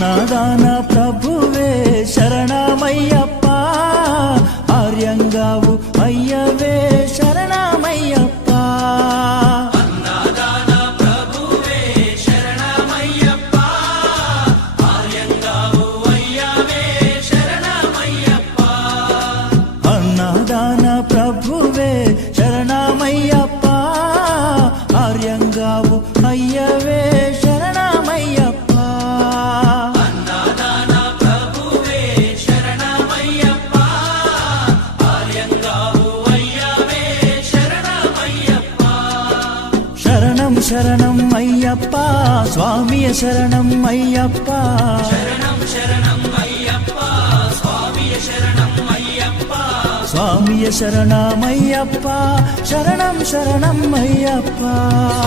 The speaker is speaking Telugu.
అన్నదాన ప్రభువే శరణమయ్యప్ప, ఆర్యంగావు అయ్యవే శరణమయ్యప్ప. అన్నదాన ప్రభువే శరణమయ్యప్ప, ఆర్యంగావు అయ్యవే శరణమయ్యప్ప. అన్నదాన ప్రభువే శరణమయ్యప్ప, ఆర్యంగావు అయ్యవే శరణమయ్యప్ప. అన్నదాన ప్రభువే శరణమయ్యప్ప, ఆర్యంగావు అయ్యవే శరణమయ్యప్ప. శరణం శరణం అయ్యప్ప, స్వామియ శరణం అయ్యప్ప. శరణం శరణం అయ్యప్ప, స్వామియ శరణం అయ్యప్ప. స్వామియ శరణమయ్యప్ప, శరణం శరణం అయ్యప్ప.